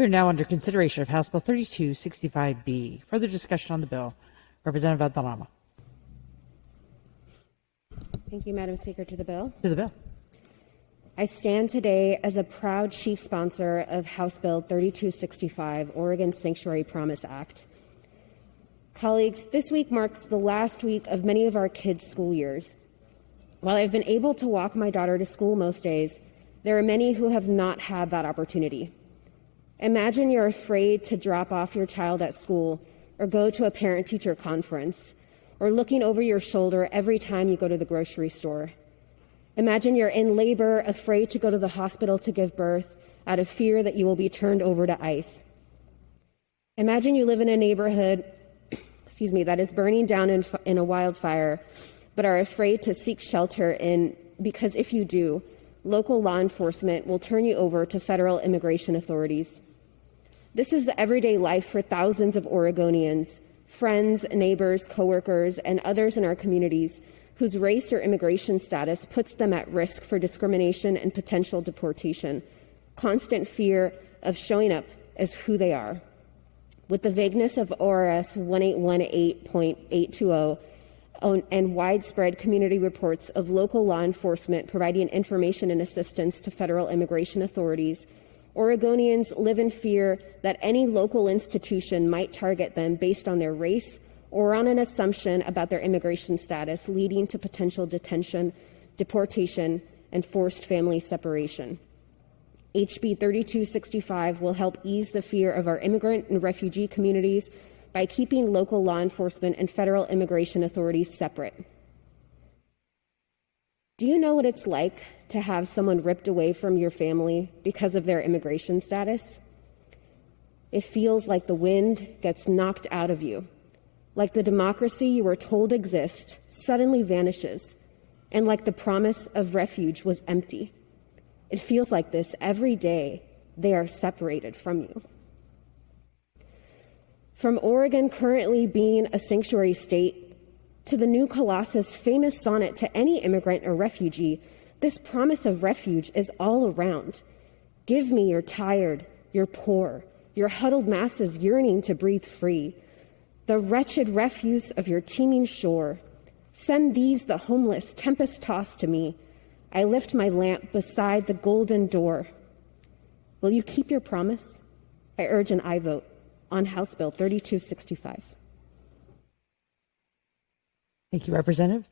We are now under consideration of House Bill 3265B. Further discussion on the bill. Representative Valderrama. Thank you, Madam Speaker. To the bill. To the bill. I stand today as a proud chief sponsor of House Bill 3265, Oregon Sanctuary Promise Act. Colleagues, this week marks the last week of many of our kids' school years. While I've been able to walk my daughter to school most days, there are many who have not had that opportunity. Imagine you're afraid to drop off your child at school or go to a parent-teacher conference, or looking over your shoulder every time you go to the grocery store. Imagine you're in labor, afraid to go to the hospital to give birth out of fear that you will be turned over to ICE. Imagine you live in a neighborhood that is burning down in a wildfire, but are afraid to seek shelter because if you do, local law enforcement will turn you over to federal immigration authorities. This is the everyday life for thousands of Oregonians, friends, neighbors, coworkers, and others in our communities whose race or immigration status puts them at risk for discrimination and potential deportation, constant fear of showing up as who they are. With the vagueness of ORS 1818.820 and widespread community reports of local law enforcement providing information and assistance to federal immigration authorities, Oregonians live in fear that any local institution might target them based on their race or on an assumption about their immigration status, leading to potential detention, deportation, and forced family separation. HB 3265 will help ease the fear of our immigrant and refugee communities by keeping local law enforcement and federal immigration authorities separate. Do you know what it's like to have someone ripped away from your family because of their immigration status? It feels like the wind gets knocked out of you, like the democracy you were told exists suddenly vanishes, and like the promise of refuge was empty. It feels like this every day they are separated from you. From Oregon currently being a sanctuary state to the new Colossus' famous sonnet to any immigrant or refugee, this promise of refuge is all around. Give me your tired, your poor, your huddled masses yearning to breathe free, the wretched refuse of your teeming shore. Send these, the homeless, tempest-tossed to me. I lift my lamp beside the golden door. Will you keep your promise? I urge an aye vote on House Bill 3265. Thank you, Representative.